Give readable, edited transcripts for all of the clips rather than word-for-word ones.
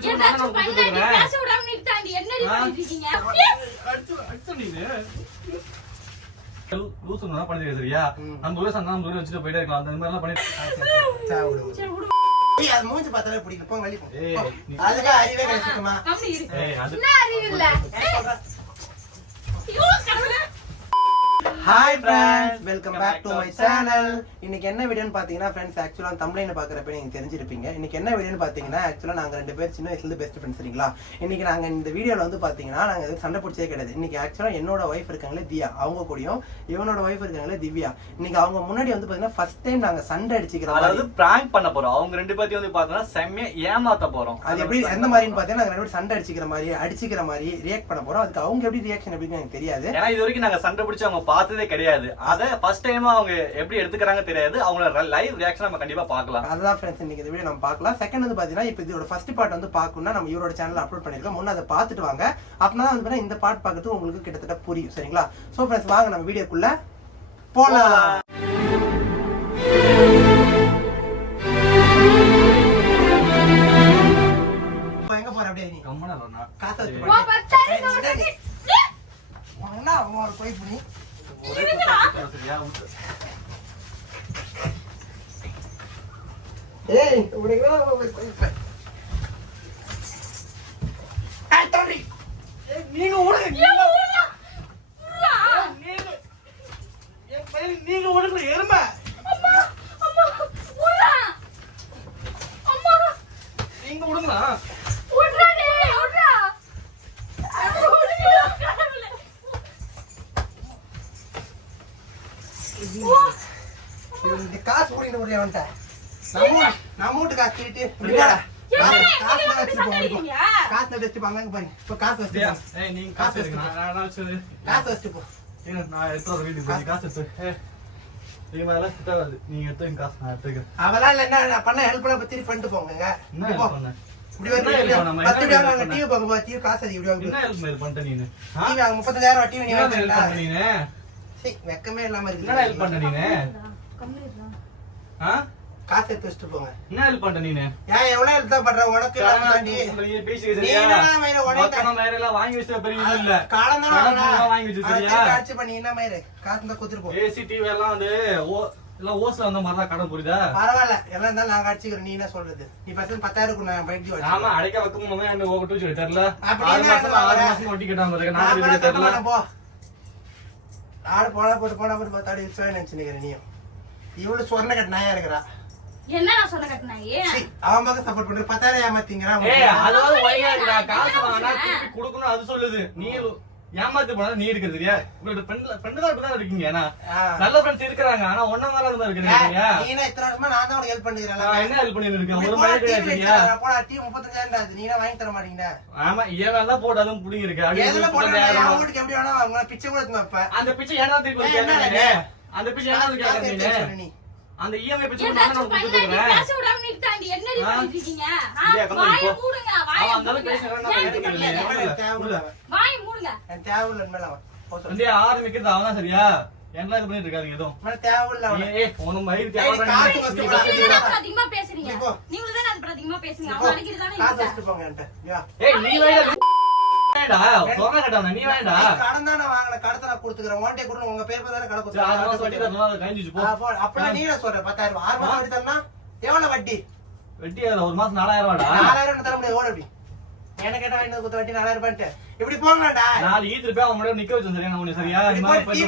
பிடிச்சு நான் கொடுத்துறேன். பேச விடாம நிறுத்தாண்டி என்னடி பண்ணிட்டு இருக்கீங்க? அடிச்சு நீங்க. லூசுனா பண்ணி சரியா? நம்ம ஊரே சந்தா நம்ம ஊரே வச்சிட்டு போயிட்டே இருக்கலாம். அந்த மாதிரி எல்லாம் பண்ணி சரி விடு. ஏய் அது மூஞ்சி பார்த்தாலே பிடிக்கல. போங்க வெளிய போ. ஏய் அதுக்கு அறிவே கிடைச்சுமா? கம்மி இரு. ஏய் அது என்ன அறிவு இல்ல. ஐயோ கடவுளே. Hi friends, welcome back to my channel. இன்னைக்கு என்ன வீடியோன்னு பாத்தீங்கன்னா फ्रेंड्स एक्चुअली தம்ப்ளைன்ல பாக்குறப்ப நீங்க தெரிஞ்சிருப்பீங்க. இன்னைக்கு என்ன வீடியோன்னு பாத்தீங்கன்னா एक्चुअली நாங்க ரெண்டு பேர் சின்ன வயசுல பெஸ்ட் ஃப்ரெண்ட்ஸ் சரிங்களா. இன்னைக்கு நாங்க இந்த வீடியோல வந்து பாத்தீங்கன்னா நாங்க எதுவும் சண்டை பிடிச்சே கிடையாது. இன்னைக்கு एक्चुअली என்னோட வைஃப் இருக்காங்களே தியா, அவங்க கூடயும் இவனோட வைஃப் இருக்காங்களே திவ்யா. இன்னைக்கு அவங்க முன்னாடி வந்து பாத்தீங்கன்னா ஃபர்ஸ்ட் டைம் நாங்க சண்டை அடிச்சிக்கிறோம். அதாவது பிராங்க் பண்ண போறோம். அவங்க ரெண்டு பேத்தையும் வந்து பாத்தீங்கன்னா செம்மையா ஏமாத்த போறோம். அது எப்படி எந்த மாதிரின்னு பாத்தீங்கன்னா நாங்க ரெண்டு பேரும் சண்டை அடிச்சிக்கிற மாதிரி ரியாக்ட் பண்ண போறோம். அதுக்கு அவங்க எப்படி ரியாக்ஷன் எப்படின்னு எனக்கு தெரியாது. ஏன்னா இது வரைக்கும் நாங்க சண்டை பிடிச்சு அவங்க பார்த்ததே கிடையாது. அத ஃபர்ஸ்ட் டைம் அவங்க எப்படி எடுத்துக்கறாங்க தெரியாது. அவங்களோட லைவ் ரியாக்ஷன் நம்ம கண்டிப்பா பார்க்கலாம். அதான் फ्रेंड्स இன்னைக்கு இந்த வீடியோ நம்ம பார்க்கலாம். செகண்ட் வந்து பாத்தீங்கன்னா இப்போ இதோட ஃபர்ஸ்ட் பார்ட் வந்து பார்க்கணும்னா நம்ம இவரோட சேனல்ல அப்லோட் பண்ணிருக்கோம். முன்ன அதை பார்த்துட்டு வாங்க. அப்பதான் வந்து இந்த பார்ட் பார்க்கிறது உங்களுக்கு கிட்டத்தட்ட புரியும் சரிங்களா. சோ फ्रेंड्स வாங்க நம்ம வீடியோக்குள்ள போலாம். எங்க போற அப்படியே நீ கம்மனா வரணும். காசு வச்சு போ பத்தாரி வாங்கனா அவங்கள போய் புடி இருங்கடா சரியா உண்டு. ஏய் உனக்கு போய் ஆட்டரி ஏய் நீங்க ஓடுங்க நீங்க ஓடுங்க நீங்க ஏய் பையன் நீங்க ஓடுங்க எருமை. அம்மா அம்மா ஓடுடா அம்மா நீங்க ஓடுங்க ஓடுடா டேய் ஓடுடா இந்த காசு ஓடின ஒரே வந்துட்ட நம்ம வீட்டு காசு தீட்டு காசு வச்சுட்டு போங்க பாருங்க. இப்போ காசு வச்சுட்டு நீங்க காசு வச்சுட்டு போ. நான் எடுத்து வீட்டுக்கு போய் காசு எடுத்து நீங்க எடுத்து காசு நான் எடுத்துக்கிறேன். அவெல்லாம் இல்ல என்ன பண்ண ஹெல்ப் பண்ண திருப்பி பண்ணிட்டு போங்க. இப்படி வந்து 10 நாங்க டிவி பார்க்க போய் டிவி காசு இப்படி என்ன ஹெல்ப் பண்ணிட்ட நீ? டிவி 35000 டிவி நீ வாங்கிட்டா நீ வெக்கமே இல்லாம இருக்கு. என்ன ஹெல்ப் பண்ண நீ? காசு எடுத்து வச்சுட்டு போங்க. என்ன ஹெல்ப் பண்ண நீ? ஏன் எவ்வளவு ஹெல்ப் தான் பண்ற உனக்கு தாண்டி நீ பேசி சரியா? நீ உனக்கு மேல எல்லாம் வாங்கி வச்ச பெரிய இல்ல காலம் தான் வாங்கி வச்சு சரியா? காட்சி பண்ணி என்ன மேல காசு தான் குத்துட்டு போ. ஏசி டிவி எல்லாம் வந்து எல்லாம் ஓஸ்ல வந்த மாதிரி தான் கடை புரியுதா? பரவாயில்ல எல்லாம் இருந்தாலும் நாங்க அடிச்சுக்கிறோம். நீ என்ன சொல்றது? நீ பசங்க 10000 நான் பைக் வச்சு ஆமா அடைக்க வைக்கும் போது அந்த ஓட்டு வச்சு தெரியல. 6 மாசம் ஒட்டி கேட்டாம இருக்கு. நான் தெரியல போ. ஆடு போனா போட்டு பார்த்தாடி இல்சவே நினைச்சுக்கிறேன். நீயும் இவ்வளவு சொன்ன கட்ட நாயா இருக்கிறா. என்ன நான் சொன்ன கட்ட நாயே? அவன் பக்கம் சப்போர்ட் பண்ற 10000 ஏமாத்திங்கறான். ஏய் அதாவது வையா இருக்கா காசு வாங்குனா திருப்பி கொடுக்கணும் அது சொல்லுது. நீ ஏமாத்தி போனா நீ இருக்கிறது இல்லையா? உங்களோட ஃப்ரெண்ட் தான் இப்பதான் இருக்கீங்க. ஏன்னா நல்ல ஃப்ரெண்ட்ஸ் இருக்காங்க. ஆனா ஒண்ணா மாதிரி தான் இருக்கீங்க. நீ என்ன இத்தனை வருஷமா நான் தான் உனக்கு ஹெல்ப் பண்ணிக்கிறேன். நான் என்ன ஹெல்ப் பண்ணி இருக்கேன்? ஒரு மாதிரி கிடையாதுயா. போடா டீ 35000 அது நீனா வாங்கி தர மாட்டீங்க. ஆமா ஏவேல போடு அதுவும் புடிங்க இருக்கு. எதுல போடுறீங்க? அவங்களுக்கு எப்படி வேணா வாங்க. பிச்சை கூட எடுத்துப்ப. அந்த பிச்சை ஏனா திருப்பி கேக்குறீங்க? அந்த பிச்சை ஏனா கேக்குறீங்க? நீ அந்த இஎம்ஐ பிச்சை நான் கொடுத்துறேன். பேச விடாம நிறுத்தாண்டி என்னடி பண்ணிட்டு இருக்கீங்க? வாயை மூடுங்க. வாயை மூடுங்க. வாயை மூடுங்க. நான் தேவல மேல வா. வந்து ஆரம்பிக்கிறது அவனா சரியா? என்ன இது பண்ணிட்டு இருக்காதீங்க ஏதோ. நான் தேவல ஏய் போன மாதிரி தேவல நீங்க அதிகமா பேசுறீங்க. நீங்க தான் அது அதிகமா பேசுறீங்க. அவன் அடிக்கிறது தானே காசு வச்சிட்டு போங்க என்கிட்ட. ஏய் நீ வேடா வேடா சொன்னா கேட்டா நீ வேடா கடன் தான வாங்குன கடத்தை நான் கொடுத்துக்கறேன். ஓண்டே கூட உங்க பேர் தான கடன் கொடுத்துறேன். 6 மாசம் வட்டி தரணும் கழிஞ்சு போ. அப்ப நீ என்ன சொல்ற 10000 6 மாசம் வட்டி தரனா எவ்வளவு வட்டி? வட்டி ஒரு மாசம் 4000 ரூபாடா. 4000 தர முடியாது ஓட எப்படி? என்ன கேட்டா என்ன கொடுத்த வட்டி 4000 ரூபாய்ட்டு இப்படி போங்கடா. நாளைக்கு ஈத் ரூபாய் அவன் நிக்க வச்சேன் சரியா? நான் உன்னை சரியா இந்த மாதிரி போய்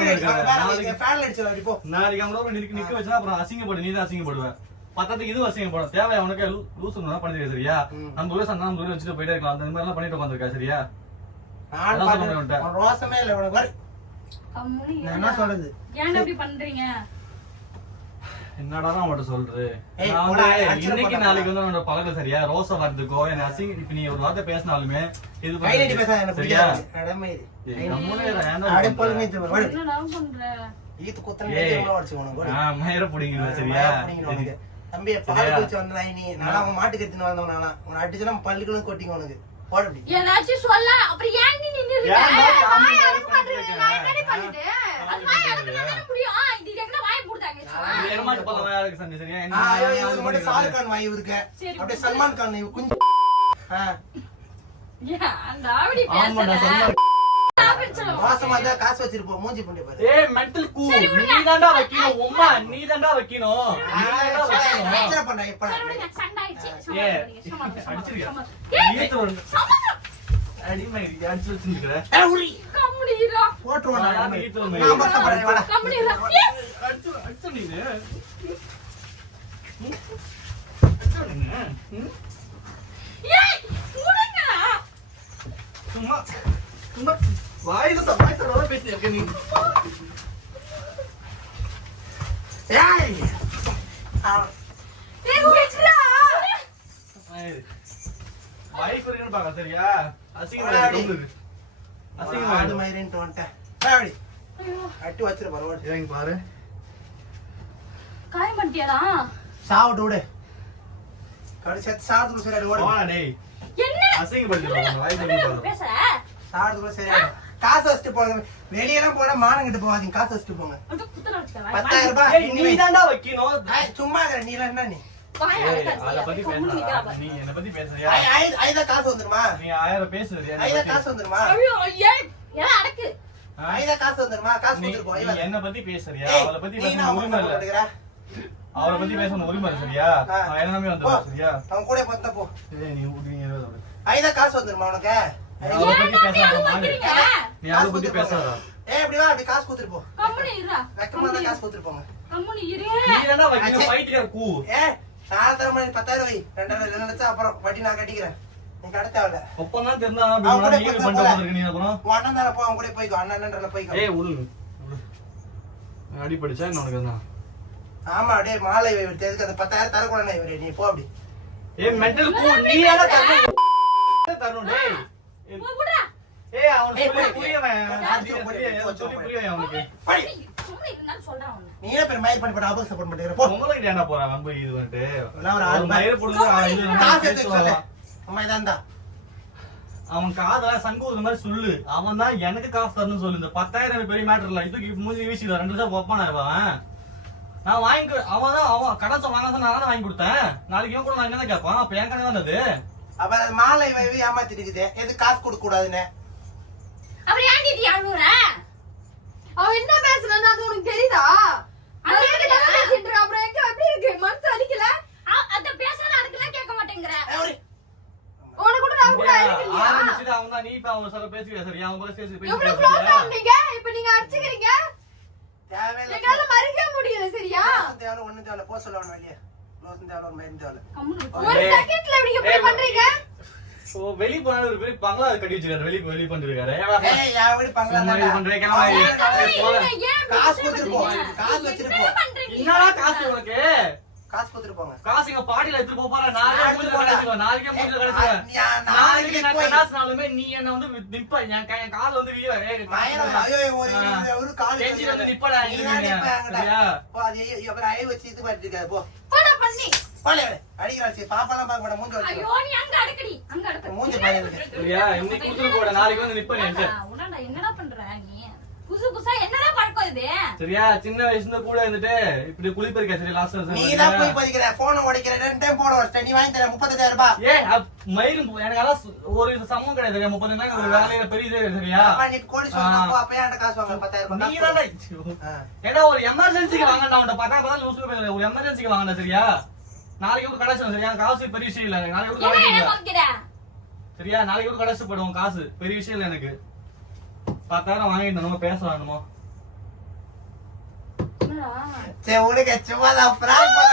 நாளைக்கு ஃபேன்ல அடிச்சல அப்படி போ. நாளைக்கு அவனோட நிக்க வச்சா அப்புறம் அசிங்கப்படு. நீ தான் அசிங்கப்படுவ. பத்தத்துக்கு இது அசிங்கப்படும். தேவை அவனுக்கு லூசுனா பண்ணிருக்க சரியா? நம்ம ஊரே சண்டை நம்ம ஊரே வச்சுட்டு போயிட்டே இருக்கலாம். அந்த மாதிரி எல்லாம் பண்ணிட்டு உட்கார்ந்திருக்கா சரியா? ரோசமே இல்ல உனக்கு வர நான் என்ன சொல்றது? ஏன் அப்படி பண்றீங்க? என்னடா நான் உன்கிட்ட சொல்றது? இன்னைக்கு நாளைக்கு வந்து உன்னோட பழக்கம் சரியா? ரோசா வரதுக்கோ என்ன அசிங்க இப்ப நீ ஒரு வார்த்தை பேசினாலுமே இது கையில பேச எனக்கு பிடிக்காது. அடமேரி நம்மளே அடப்பல்மே தெரியும். என்ன நான் பண்றேன்? ஈத்து குத்தன நேரமா வச்சு உனக்கு மயிர புடிங்கல சரியா? தம்பி பால் குடிச்சு வந்தா நீ நான் அவன் மாட்டுக்கு எடுத்துட்டு வந்தவன் நானா உன அடிச்சனா பல்லுகளும் கொட்டிங்க உனக்கு. போடுடி ஏதாச்சும் சொல்ல அப்புறம் ஏன் நீ நின்னுறீங்க? வாய் அடக்க மாட்டீங்க. நான் என்னடி பண்ணிட்டேன்? அது வாய் அடக்கறதானே முடியும். இது என்ன வாய் மூடுதாங்க? என்ன மாட்டு போல வாய் அடக்க சொன்னீங்க சரியா? என்ன இது மட்டும் ஷாருக் கான் வாய் இருக்கு. அப்படியே சல்மான் கான் குஞ்சு மோசமா தான் காசு வச்சிருப்போம் மூஞ்சி பண்ணி பாரு. ஏய் மெண்டல் கூ நீதான்டா வைக்கணும் உம்மா நீதான்டா வைக்கணும் பிரச்சனை பண்ற இப்ப ஏய் அடிச்சிருக்க அடிமை அடிச்சு வச்சிருக்கற உரி கம்முடிடா போட்றோம் நான் பக்கறேன் வாடா கம்முடிடா அடிச்சு நீங்க ஏய் முடங்கடா சும்மா சும்மா வாயில பேசிட்டு நீ ஏய் ஏய் விட்றா வாய் குறேன்னு பாக்க சரியா அசிங்கமா ஆடு மயிரேன்ட்டு வந்துட்டேன் பாடி அட்டி வச்சிர பரவாயில்லை ஏங்க பாரு காயம் பண்ணிட்டியாடா சாவுட்டு விடு கடைசி சாவுட்டு சரி ஓடு போடா டேய் என்ன அசிங்கப்படுத்துறோம் வாய் குறேன்னு பேச சாவுட்டு சரி காசு வச்சிட்டு போங்க வெளியெல்லாம் போனா மானங்கிட்டு போவாதீங்க காசு வச்சிட்டு போங்க வந்து குத்தற வச்சுக்க 10000 ரூபாய் நீதான்டா வைக்கணும் சும்மா இருக்கற நீ என்ன நீ அத பத்தி பேசுறா நீ என்ன பத்தி பேசுறியா ஐதா காசு வந்துருமா நீ 1000 பேசுறியா ஐதா காசு வந்துருமா ஐயோ ஏய் ஏன் அடக்கு ஐதா காசு வந்துருமா காசு நீ கொடுத்துட்டு போ என்ன பத்தி பேசுறியா அவளை பத்தி பேச உரிமை இல்ல அவளை பத்தி பேசணும் உரிமை இல்ல சரியா நான் எல்லாமே வந்துடுறேன் சரியா அவன் கூட பத்த போ ஏய் நீ நீ ஐதா காசு வந்துருமா உனக்கு அவளை பத்தி பேசாத நீ அவளை பத்தி பேசாத ஏய் இப்படி வா அப்படி காசு கொடுத்துட்டு போ கம்முனு இருடா வெக்கமா தான் காசு கொடுத்துட்டு போங்க கம்முனு இரு நீ என்ன வைக்கணும் பைத்தியக்கார கூ ஏய் நான் தர மாதிரி 10000 வை 2 லட்சம் அப்புறம் வட்டி நான் கட்டிக்கிறேன் நீ கடை தேவல ஒப்பந்தான் தெரிஞ்சா நீ பண்ணிட்டு வந்திருக்க நீ அப்புறம் உன் அண்ணன் தான போ அவன் கூட போய்க்கோ அண்ணன்றல போய்க்கோ ஏய் உள் அடி படிச்சா என்ன உனக்கு என்ன ஆமா டேய் மாலை வை எதுக்கு அந்த 10000 தர கூட இவரே நீ போ அப்படி ஏய் மெண்டல் கூ நீ என்ன தரணும் டேய் போடா ஏய் அவன் சொல்லி புரியவன் சொல்லி புரியவன் அவனுக்கு படி சும்மா இருந்தாலும் சொல்றான் அவன் நீ என்ன பேர் மயிர் பண்ணி அபோஸ் சப்போர்ட் பண்ணிட்டு போ உங்களுக்கு என்ன போறா வந்து இது வந்து நான் ஒரு ஆள் மயிர புடுங்க காசு எடுத்து சொல்லு அம்மா இதான்டா அவன் காதல சங்கூதுற மாதிரி சொல்லு அவன் தான் எனக்கு காசு தரணும்னு சொல்லு இந்த 10000 பெரிய மேட்டர் இல்ல இதுக்கு மூஞ்சி வீசிடுவான் 2 லட்சம் ஒப்பானா அவன் நான் வாங்கி அவன் கடன் வாங்க நான் தான் வாங்கி கொடுத்தேன் நாளைக்கு இவன் கூட நான் என்ன கேட்பான் அப்ப என் கடை தான் அது அப்ப அது மாலை வை ஏமாத்திட்டு இருக்குது எது காசு கொடுக்க கூடாதுன்னு அவர் ஏன்டி அழுவுற அவன் என்ன பேசுறான்னு அது உனக்கு தெரியுதா? அது எங்க பேசிட்டு அப்புறம் எங்க எப்படி இருக்கு மனசு அடிக்கல? அத பேசாத அதுக்கெல்லாம் கேட்க மாட்டேங்கற. உனக்கு கூட நான் கூட அடிக்கலையா? ஆரம்பிச்சிட்டு அவன் தான் நீ இப்ப அவன் சொல்ல பேசிக்கிற சரியா அவன் கூட பேசி எவ்வளவு க்ளோஸ் ஆனீங்க? இப்போ நீங்க அடிச்சுக்கிறீங்க. தேவையில்லை. என்னால மறக்கவே முடியல சரியா? தேவையில்லை ஒண்ணு தேவையில்லை போ சொல்ல வேணும் வெளியே. க்ளோஸ் தேவையில்லை ஒரு மைண்ட் தேவையில்லை. ஒரு செகண்ட்ல இப்படி எப்படி பண்றீங்க? ஓ வெளிய போன ஒரு பெரிய பங்களா கட்டி வச்சிருக்காரு வெளிய பண்ணிருக்காரு ஏய் யா வீடு பங்களா தான் பண்றேன் காசு கொடுத்துட்டு போ காசு வச்சிட்டு போ என்னடா காசு உனக்கு காசு கொடுத்துட்டு போங்க காசு எங்க பாட்டில எடுத்து போறா நாளைக்கே மூஞ்சில கடைசில நாளைக்கு நான் கடாஸ்னாலுமே நீ என்ன வந்து நிப்ப என் கால்ல வந்து வீடியோ ஐயோ ஒரு கால் கெஞ்சி வந்து நிப்படா சரியா போ அது அப்புறம் ஐ வச்சு இது பண்ணிட்டு இருக்காத போ போடா பண்ணி பாலே அடிக்கறாச்சு பாப்பாலாம் பார்க்க மாட்டா மூஞ்சி வச்சு ஐயோ நீ அங்க அடக்கடி அங்க அடக்கு மூஞ்சி பாலே சரியா இன்னைக்கு குடுத்து போட நாளைக்கு வந்து நிப்ப நீ உடனே என்னடா பண்ற நீ புதுசா என்னடா பழக்கம் இது சரியா சின்ன வயசுல கூட இருந்துட்டு இப்படி குளிப்பறிக்க சரி லாஸ்ட் நீ தான் போய் பதிக்கிற போன் உடைக்கிற 2 டைம் போன் உடைச்ச நீ வாங்கி தர 35000 ரூபாய் ஏய் மயிரும் எனக்கு அதான் ஒரு சமம் கிடையாது 30000 ஒரு வேலையில பெரிய சரியா அப்பா நீ கோடி சொல்றப்போ அப்பயே அந்த காசு வாங்க 10000 ரூபாய் நீ தான் ஏடா ஒரு எமர்ஜென்சிக்கு வாங்கடா உன்ட பார்த்தா லூஸ்ல போய் ஒரு எமர்ஜென்சிக்கு வாங்கடா சரியா நாளைக்கு ஒரு கடைசி சரியா காசு பெரிய விஷயம் இல்ல நாளைக்கு ஒரு கடைசி சரியா நாளைக்கு ஒரு கடைசி போடுவோம் காசு பெரிய விஷயம் இல்ல எனக்கு 10000 வாங்கிட்டு நம்ம பேசலாம்னுமோ சே உனக்கு சும்மா தான் பிராங்க் பண்ண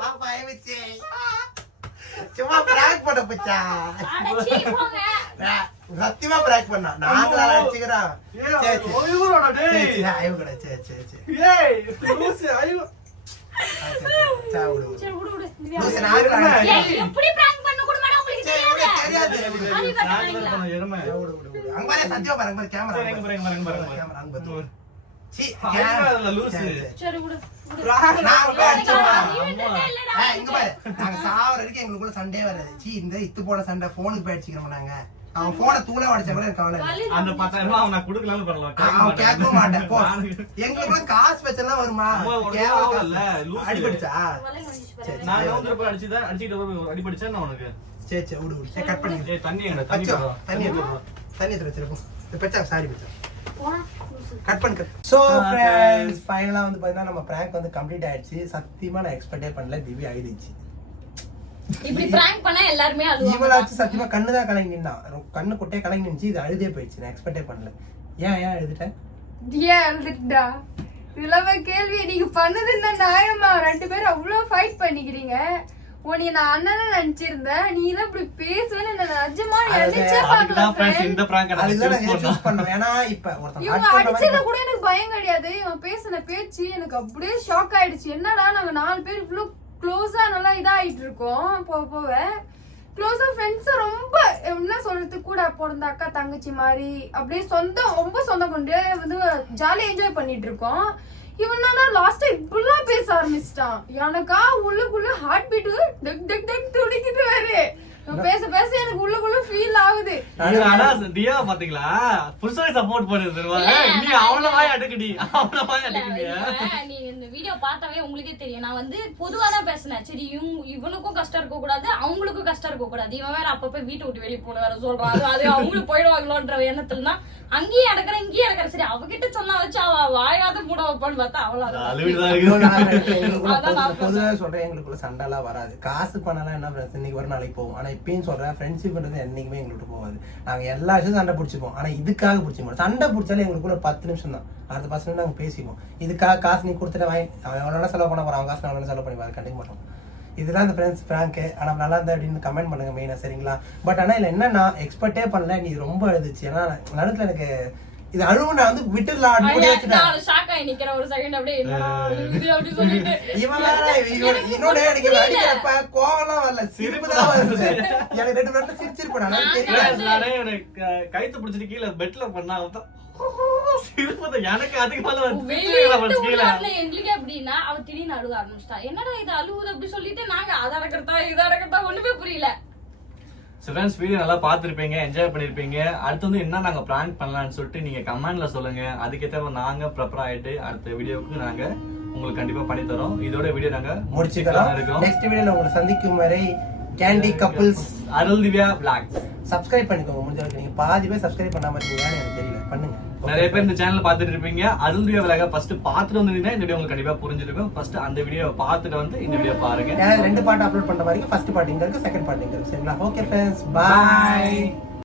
பாப்பா ஐவச்சி சும்மா பிராங்க் பண்ண பச்சா சத்தியமா பிராங்க் பண்ணா நாங்களா அடிச்சுக்கிறோம் ஐவ கடை சே சே சே ஏய் லூசு ஐயோ சே விடு சரி விடு விடு லூசு நாங்களா ஏய் எப்படி பிராங்க் பண்ண கூடமாடா உங்களுக்கு தெரியாது நான் பண்ண எருமை விடு விடு விடு அங்க பாரு சத்தியமா பாரு அங்க கேமரா எங்க பாருங்க கேமரா அங்க பாரு சி கேமரா லூசு சரி விடு நான் அடிச்சோமா இல்லடா இங்க பாரு நாங்க சாவற வரைக்கும் எங்களுக்குள்ள சண்டே வராது சி இந்த இத்து போன சண்டை போனுக்கு போய் அடிச்சுக்கிறோம் நாங்க அவன் போனை தூளா உடைச்ச கூட கவலை இல்ல. அந்த 10,000 ரூபாய் அவன் நான் கொடுக்கலாம்னு பண்ணலாம். அவன் கேட்க மாட்டேன் போ. எங்களுக்கு காசு பிரச்சனை வருமா? இல்ல லூசு. அடிபடிச்சா நான் 100 ரூபாய் அடிச்சிட்டு அடிபடிச்சா நான் உனக்கு. சரி விடு விடு. சரி கட் பண்ணி. ஏய் தண்ணி எங்க தண்ணி அச்சோ, போடு. தண்ணி எடுத்து வச்சிருப்போம். பச்சா சாரி பச்சா. கட் பண்ணு. சோ फ्रेंड्स ஃபைனலா வந்து பாத்தீங்கன்னா நம்ம பிராங்க் வந்து கம்ப்ளீட் ஆயிடுச்சு. சத்தியமா நான் எக்ஸ்பெக்டே பண்ணல. திவ்யா அழுதுச்சு. இப்படி பிராங்க் பண்ணா எல்லாரும் அழுவாங்க. இவளாச்சு சத்தியமா கண்ணு தான் கலங்கி நின்னா. கண்ணு குட்டையே கலங்கி நின்னுச்சு. இது அழுதே போயிடுச்சு. நான் எக்ஸ்பெக்டே பண்ணல. ஏன் எழுதிட்டேன்? ஏன் எழுதிட்டா? இவ்வளவு கேள்வி நீங்க பண்ணது என்ன நியாயமா? 2 பேரும் அவ்வளவு ஃபைட் பண்ணிக்கிறீங்க. உன்னை நான் அண்ணனை நினைச்சிருந்தேன். நீ தான் இப்படி பேசுவேன்னு என்ன நிஜமா நினைச்சே பார்க்கல. இந்த பிராங்க் நான் சூஸ் பண்ணுவேன். ஏன்னா இப்ப ஒருத்தன் இவங்க அடிச்சத கூட எனக்கு பயம் கிடையாது. இவன் பேசின பேச்சு எனக்கு அப்படியே ஷாக் ஆயிடுச்சு. என்னடா நாங்க 4 பேர் இவ்வளவு க்ளோஸா நல்லா இதாயிட்டு இருக்கோம். போக க்ளோஸா ஃப்ரெண்ட்ஸ் ரொம்ப என்ன சொல்றது கூட பிறந்த அக்கா தங்கச்சி மாதிரி அப்படியே சொந்தம் ரொம்ப சொந்தம் கொண்டு வந்து ஜாலியா என்ஜாய் பண்ணிட்டு இருக்கோம். இவன் லாஸ்டா இப்படிலாம் பேச ஆரம்பிச்சிட்டான். எனக்கா உள்ளுக்குள்ள ஹார்ட் பீட் டக் டக் டக் துடிக்குது வேறு. பேச பேச எனக்கு உள்ளுக்குள்ள ஃபீல் ஆகுது. ஆனா தியா பாத்தீங்களா புருஷனை சப்போர்ட் பண்ணுது. நீ அவளவாய் அடக்குடி அவளவாய் அடக்குடி. நீ இந்த வீடியோ பார்த்தாவே உங்களுக்கே தெரியும். நான் வந்து பொதுவா தான் பேசினேன். சரி இவனுக்கும் கஷ்டம் இருக்க கூடாது, அவங்களுக்கும் கஷ்டம் இருக்க கூடாது. இவன் வேற அப்பப்ப வீட்டை விட்டு வெளியே போன வேற சொல்றான். அது அவங்களுக்கு போயிடுவாங்களோன்ற எண்ணத்துல தான் அங்கேயே அடக்குறேன் இங்கேயே அடக்குற. சரி அவகிட்ட சொன்னா வச்சு அவ வாயாத மூட வைப்பான்னு பார்த்தா பொதுவாக சொல்றேன் எங்களுக்குள்ள சண்டைலாம் வராது. காசு பண்ணலாம் என்ன பிரச்சனை இன்னைக்கு வர நாளைக்கு போகும். ஆனா இப்பயும் சொல்றேன் ஃப்ரெண்ட்ஷிப்ன்றது என்னைக்குமே எங்களுக்கு போகாது. நாங்க எல்லா விஷயம் சண்டை பிடிச்சிப்போம். ஆனா இதுக்காக பிடிச்சிக்க மாட்டோம். சண்டை பிடிச்சாலும் எங்களுக்குள்ள 10 நிமிஷம் தான். அடுத்த 10 நிமிஷம் நாங்க பேசிப்போம். இதுக்காக காசு நீ கொடுத்துட்டு வாங்கி அவன் எவ்வளோ செலவு பண்ண போறான், அவன் காசு எவ்வளோ செலவு பண்ணி பாரு கண்டிக்க மாட்டோம். இதுதான் இந்த ஃப்ரெண்ட்ஸ் பிராங்க். ஆனா நல்லா இருந்தா அப்படின்னு கமெண்ட் பண்ணுங்க மெயினா சரிங்களா. பட் ஆனா இல்ல என்னன்னா எக்ஸ்பெக்டே பண்ணல. நீ ரொம்ப அழுதுச்சு. ஏன்னா நடுத்துல எனக்கு இது அழுவு நான் வந்து விட்டுலாம் ஒரு செகண்ட் அப்படியே இன்னொரு எனக்கு அடிக்கிறப்ப கோவம்லாம் வரல, சிரிப்பு தான் வருது. எனக்கு 2 பேரும் சிரிச்சிருப்பேன். நானே கைத்து பிடிச்சிட்டு கீழே பெட்ல பண்ணா எனக்கு அதுக்கு மேல எங்களுக்கு அப்படின்னா அவ திடீர்னு அழுக ஆரம்பிச்சிட்டா. என்னடா இது அழுவுது அப்படி சொல்லிட்டு நாங்க அதை அடக்கிறதா இதை அடக்கிறதா ஒண்ணுமே புரியல. ஃப்ரெண்ட்ஸ் வீடியோ நல்லா பார்த்துருப்பீங்க, என்ஜாய் பண்ணிருப்பீங்க. அடுத்து வந்து என்ன நாங்க பிராங்க் பண்ணலாம்னு சொல்லிட்டு நீங்க கமெண்ட்ல சொல்லுங்க. அதுக்கேற்ற நாங்க ப்ரிப்பேர் ஆயிட்டு அடுத்த வீடியோவுக்கு நாங்க உங்களுக்கு கண்டிப்பா பண்ணி தரோம். இதோட வீடியோ நாங்க முடிச்சுக்கலாம். நெக்ஸ்ட் வீடியோல உங்களை சந்திக்கும் வரை கேண்டி கப்பிள்ஸ் அருள் திவ்யா vlog சப்ஸ்கிரைப் பண்ணிக்கோங்க. முடிஞ்ச வரைக்கும் நீங்க பாதி பேர் சப்ஸ்கிரைப் பண்ணாம இருக்கீங்கன்னு எனக்கு தெரியல, பண்ணுங்க. நிறைய பேர் இந்த சேனல் பார்த்துட்டு இருப்பீங்க. அருள் திவ்யா vlog ஃபர்ஸ்ட் பார்த்துட்டு வந்தீங்கன்னா இந்த வீடியோ உங்களுக்கு கண்டிப்பா புரிஞ்சிருக்கும். ஃபர்ஸ்ட் அந்த வீடியோவை பார்த்துட்டு வந்து இந்த வீடியோ பாருங்க. 2 பார்ட் அப்லோட் பண்ற மாதிரி ஃபர்ஸ்ட் பார்ட் இங்க இருக்கு, செகண்ட் பார்ட் இங்க இருக்கு சரிங்களா. Okay friends, by.